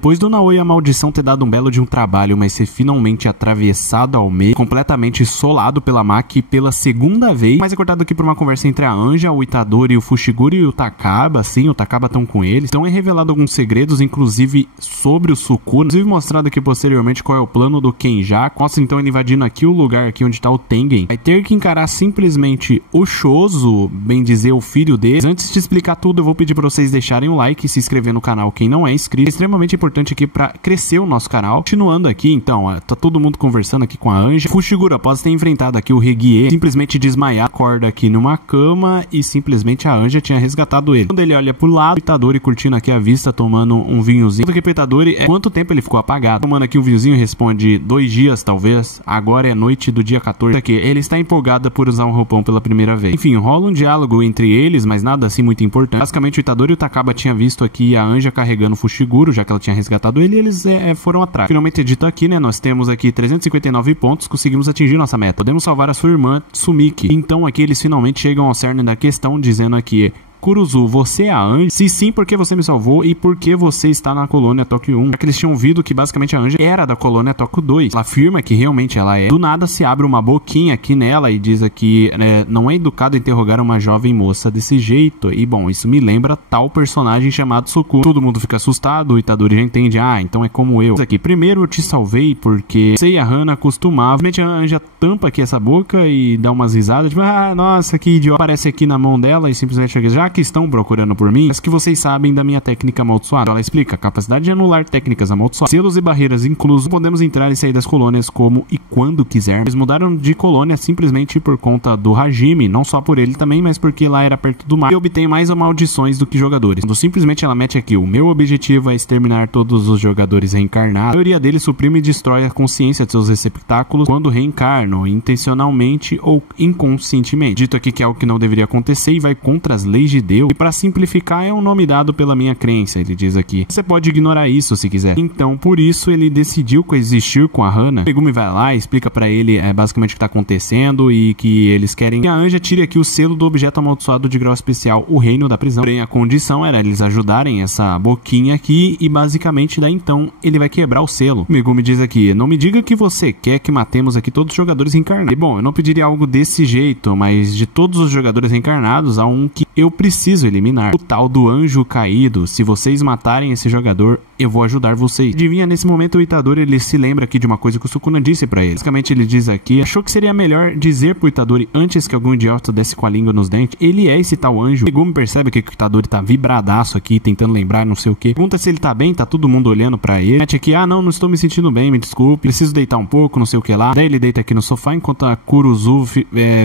Depois do Naoi e a maldição ter dado um belo de um trabalho, mas ser finalmente atravessado ao meio, completamente solado pela Maki pela segunda vez, mas é cortado aqui por uma conversa entre a Anja, o Itadori, o Fushiguro e o Takaba. Sim, o Takaba estão com eles. Então é revelado alguns segredos, inclusive sobre o Sukuna. Inclusive mostrado aqui posteriormente qual é o plano do Kenjaku. Mostra então ele invadindo aqui o lugar aqui onde está o Tengen. Vai ter que encarar simplesmente o Shozo, bem dizer, o filho dele. Antes de explicar tudo, eu vou pedir para vocês deixarem o like e se inscrever no canal quem não é inscrito. É extremamente importante aqui para crescer o nosso canal. Continuando aqui, então, tá todo mundo conversando aqui com a Anja. Fushiguro, após ter enfrentado aqui o Regie, simplesmente desmaiar, acorda aqui numa cama e simplesmente a Anja tinha resgatado ele. Quando ele olha pro lado, o Itadori curtindo aqui a vista, tomando um vinhozinho. Porque o Itadori, quanto tempo ele ficou apagado? Tomando aqui um vinhozinho, responde 2 dias, talvez. Agora é noite do dia 14. Aqui, ele está empolgado por usar um roupão pela primeira vez. Enfim, rola um diálogo entre eles, mas nada assim muito importante. Basicamente, o Itadori e o Takaba tinham visto aqui a Anja carregando o Fushiguro, já que ela tinha resgatado ele, e eles foram atrás. Finalmente dito aqui, né, nós temos aqui 359 pontos, conseguimos atingir nossa meta. Podemos salvar a sua irmã Tsumiki. Então aqui eles finalmente chegam ao cerne da questão, dizendo aqui: Kuruzu, você é a Anja? Se sim, por que você me salvou e por que você está na colônia Tóquio 1? Já que eles tinham ouvido que basicamente a Anja era da colônia Tóquio 2. Ela afirma que realmente ela é. Do nada se abre uma boquinha aqui nela e diz aqui, não é educado interrogar uma jovem moça desse jeito. E bom, isso me lembra tal personagem chamado Sukuna. Todo mundo fica assustado, o Itadori já entende, então é como eu. Aqui, primeiro eu te salvei porque você e a Hana costumavam. Simplesmente a Anja tampa aqui essa boca e dá umas risadas, tipo, nossa, que idiota. Aparece aqui na mão dela e simplesmente chega, já que estão procurando por mim, mas que vocês sabem da minha técnica amaldiçoada. Então ela explica: a capacidade de anular técnicas amaldiçoadas, selos e barreiras inclusos, podemos entrar e sair das colônias como e quando quiser. Eles mudaram de colônia simplesmente por conta do Hajime, não só por ele também, mas porque lá era perto do mar e obtém mais maldições do que jogadores. Então simplesmente ela mete aqui: o meu objetivo é exterminar todos os jogadores reencarnados. A maioria deles suprime e destrói a consciência de seus receptáculos quando reencarnam, intencionalmente ou inconscientemente. Dito aqui que é algo que não deveria acontecer e vai contra as leis de Deus, e para simplificar é um nome dado pela minha crença, ele diz aqui. Você pode ignorar isso se quiser. Então, por isso ele decidiu coexistir com a Hana. Megumi vai lá e explica para ele basicamente o que tá acontecendo e que eles querem que a Anja tire aqui o selo do objeto amaldiçoado de grau especial, o reino da prisão. Porém, a condição era eles ajudarem essa boquinha aqui e basicamente daí então ele vai quebrar o selo. O Megumi diz aqui: não me diga que você quer que matemos aqui todos os jogadores reencarnados. E bom, eu não pediria algo desse jeito, mas de todos os jogadores reencarnados há um que eu preciso eliminar, o tal do anjo caído. Se vocês matarem esse jogador, eu vou ajudar vocês. Adivinha, nesse momento o Itadori ele se lembra aqui de uma coisa que o Sukuna disse pra ele. Basicamente ele diz aqui, achou que seria melhor dizer pro Itadori antes que algum idiota desse com a língua nos dentes, ele é esse tal anjo. O Megumi percebe que o Itadori tá vibradaço aqui, tentando lembrar não sei o que. Pergunta se ele tá bem, tá todo mundo olhando pra ele. Mete aqui: não estou me sentindo bem, me desculpe, preciso deitar um pouco, não sei o que lá. Daí ele deita aqui no sofá, enquanto a Kuruzu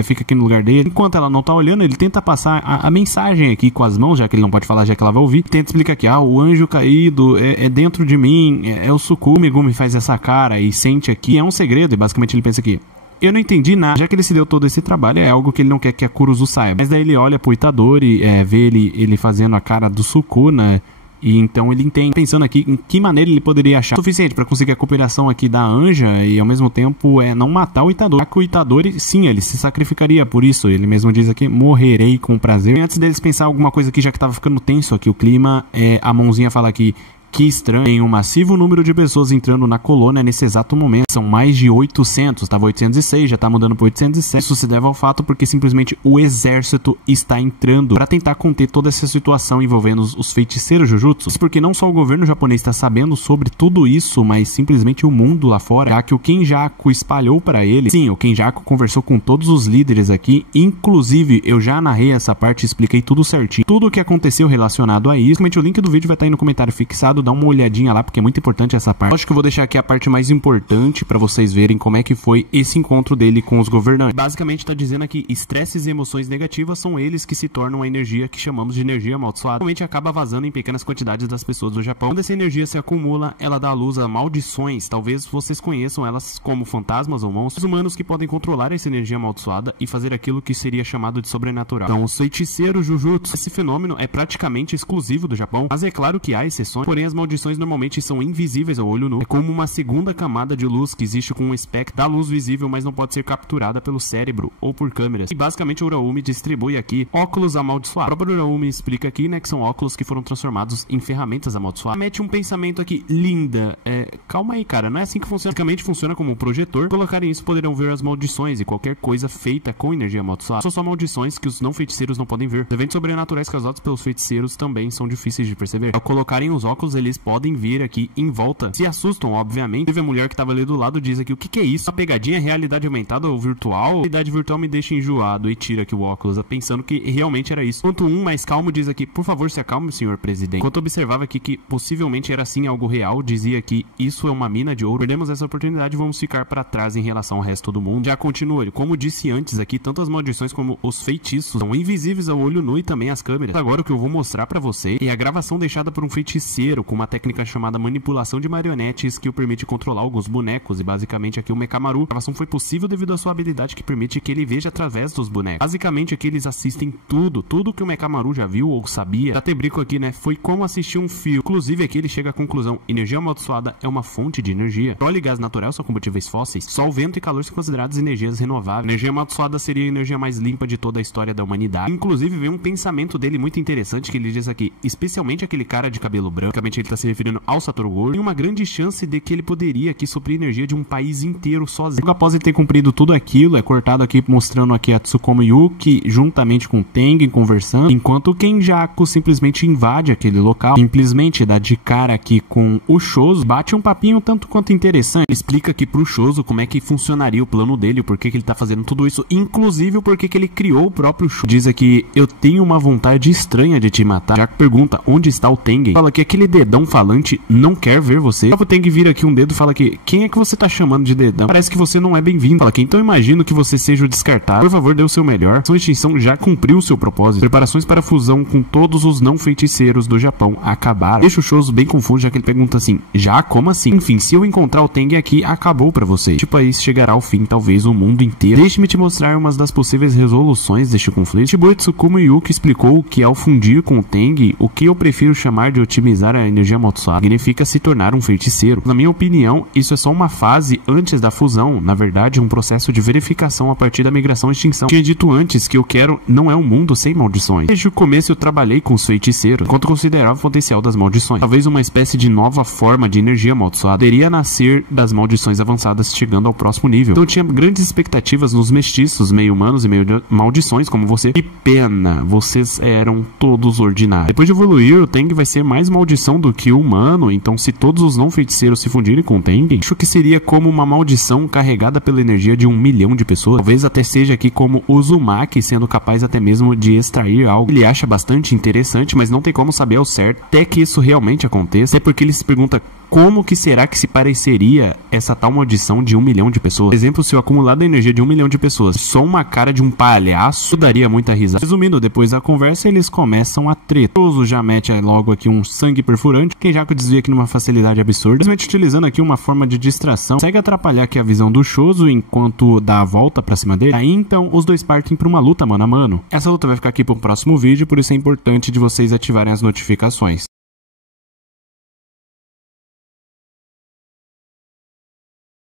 fica aqui no lugar dele. Enquanto ela não tá olhando, ele tenta passar a mensagem aqui com as mãos, já que ele não pode falar, já que ela vai ouvir. Tenta explicar aqui: o anjo caído é dentro de mim, é o Sukuna. O Megumi faz essa cara e sente aqui, é um segredo, e basicamente ele pensa aqui: eu não entendi nada, já que ele se deu todo esse trabalho, é algo que ele não quer que a Kuruzu saiba. Mas daí ele olha pro Itadori, vê ele fazendo a cara do Sukuna, e então ele entende, pensando aqui em que maneira ele poderia achar suficiente para conseguir a cooperação aqui da Anja e ao mesmo tempo não matar o Itadori. Já que o Itadori, sim, ele se sacrificaria por isso. Ele mesmo diz aqui: morrerei com prazer. E antes deles pensar alguma coisa aqui, já que tava ficando tenso aqui o clima, a mãozinha fala aqui: que estranho, tem um massivo número de pessoas entrando na colônia nesse exato momento. São mais de 800, estava 806, já tá mudando para 807. Isso se deve ao fato porque simplesmente o exército está entrando para tentar conter toda essa situação envolvendo os feiticeiros Jujutsu. Isso porque não só o governo japonês está sabendo sobre tudo isso, mas simplesmente o mundo lá fora, já que o Kenjaku espalhou para ele. Sim, o Kenjaku conversou com todos os líderes aqui, inclusive eu já narrei essa parte e expliquei tudo certinho, tudo o que aconteceu relacionado a isso. O link do vídeo vai estar aí no comentário fixado, dá uma olhadinha lá porque é muito importante essa parte. Acho que eu vou deixar aqui a parte mais importante para vocês verem como é que foi esse encontro dele com os governantes. Basicamente tá dizendo aqui: estresses e emoções negativas são eles que se tornam a energia que chamamos de energia amaldiçoada. Realmente acaba vazando em pequenas quantidades das pessoas do Japão. Quando essa energia se acumula, ela dá à luz a maldições. Talvez vocês conheçam elas como fantasmas ou monstros humanos que podem controlar essa energia amaldiçoada e fazer aquilo que seria chamado de sobrenatural. Então, os feiticeiros Jujutsu, esse fenômeno é praticamente exclusivo do Japão, mas é claro que há exceções, porém as essas maldições normalmente são invisíveis ao olho nu. É como uma segunda camada de luz que existe com um espectro da luz visível, mas não pode ser capturada pelo cérebro ou por câmeras. E basicamente o Uraumi distribui aqui óculos amaldiçoados. O próprio Uraumi explica aqui, né, que são óculos que foram transformados em ferramentas amaldiçoadas. Mete um pensamento aqui, linda. Calma aí, cara, não é assim que funciona. Basicamente funciona como um projetor. Colocarem isso poderão ver as maldições e qualquer coisa feita com energia amaldiçoada. São só maldições que os não feiticeiros não podem ver. Os eventos sobrenaturais causados pelos feiticeiros também são difíceis de perceber. Ao colocarem os óculos, eles podem vir aqui em volta. Se assustam, obviamente. Teve a mulher que tava ali do lado diz aqui, o que é isso? Uma pegadinha, realidade aumentada ou virtual? A realidade virtual me deixa enjoado e tira aqui o óculos, pensando que realmente era isso. Enquanto um mais calmo diz aqui, por favor, se acalme, senhor presidente. Enquanto observava aqui que possivelmente era sim algo real, dizia que isso é uma mina de ouro. Perdemos essa oportunidade e vamos ficar para trás em relação ao resto do mundo. Já continua ele. Como disse antes aqui, tanto as maldições como os feitiços são invisíveis ao olho nu e também às câmeras. Agora o que eu vou mostrar para você é a gravação deixada por um feiticeiro com uma técnica chamada manipulação de marionetes que o permite controlar alguns bonecos e basicamente aqui o Mekamaru. A gravação foi possível devido à sua habilidade que permite que ele veja através dos bonecos. Basicamente aqui eles assistem tudo que o Mekamaru já viu ou sabia. Já te brinco aqui, né? Foi como assistir um filme. Inclusive aqui ele chega à conclusão, energia amaldiçoada é uma fonte de energia. Petróleo e gás natural são combustíveis fósseis. Sol, vento e calor são considerados energias renováveis. Energia amaldiçoada seria a energia mais limpa de toda a história da humanidade. Inclusive vem um pensamento dele muito interessante que ele diz aqui, especialmente aquele cara de cabelo branco, basicamente ele está se referindo ao Satoru Gojo, tem uma grande chance de que ele poderia aqui suprir energia de um país inteiro sozinho. Logo após ele ter cumprido tudo aquilo, é cortado aqui mostrando aqui a Tsukumo Yuki juntamente com o Tengen conversando, enquanto o Kenjaku simplesmente invade aquele local, simplesmente dá de cara aqui com o Shozo, bate um papinho tanto quanto interessante, ele explica aqui pro Shozo como é que funcionaria o plano dele, o porquê que ele tá fazendo tudo isso, inclusive o porquê que ele criou o próprio Shozo. Diz aqui, eu tenho uma vontade estranha de te matar. Já pergunta onde está o Tengen, fala que aquele dedão falante não quer ver você. O Tengen vira aqui um dedo e fala que quem é que você tá chamando de dedão? Parece que você não é bem-vindo. Fala que então imagino que você seja o descartado. Por favor, dê o seu melhor. Sua extinção já cumpriu o seu propósito. Preparações para a fusão com todos os não feiticeiros do Japão acabaram. Deixa o Shozo bem confuso, já que ele pergunta assim, já? Como assim? Enfim, se eu encontrar o Tengen aqui, acabou pra você. Tipo, aí chegará ao fim, talvez, o mundo inteiro. Deixe-me te mostrar umas das possíveis resoluções deste conflito. Shiboi Tsukumo Yuki explicou que ao fundir com o Tengen, o que eu prefiro chamar de otimizar a energia amaldiçoada significa se tornar um feiticeiro. Na minha opinião, isso é só uma fase antes da fusão, na verdade, um processo de verificação a partir da migração e extinção. Tinha dito antes que eu quero não é um mundo sem maldições. Desde o começo eu trabalhei com os feiticeiros, enquanto considerava o potencial das maldições. Talvez uma espécie de nova forma de energia amaldiçoada teria nascer das maldições avançadas chegando ao próximo nível. Então eu tinha grandes expectativas nos mestiços, meio humanos e meio maldições como você. Que pena, vocês eram todos ordinários. Depois de evoluir, o Tengen vai ser mais maldição do que humano, então se todos os não feiticeiros se fundirem com o Tengen, acho que seria como uma maldição carregada pela energia de 1 milhão de pessoas. Talvez até seja aqui como o Uzumaki, sendo capaz até mesmo de extrair algo. Ele acha bastante interessante, mas não tem como saber ao certo até que isso realmente aconteça. É porque ele se pergunta como que será que se pareceria essa tal maldição de 1 milhão de pessoas? Por exemplo, se eu acumular da energia de 1 milhão de pessoas, só uma cara de um palhaço daria muita risada. Resumindo, depois da conversa, eles começam a treta. O Shozo já mete logo aqui um sangue perfurante, Kenjaku desvia aqui numa facilidade absurda, simplesmente utilizando aqui uma forma de distração, consegue atrapalhar aqui a visão do Shozo enquanto dá a volta pra cima dele. Aí então os dois partem pra uma luta mano a mano. Essa luta vai ficar aqui pro próximo vídeo, por isso é importante de vocês ativarem as notificações.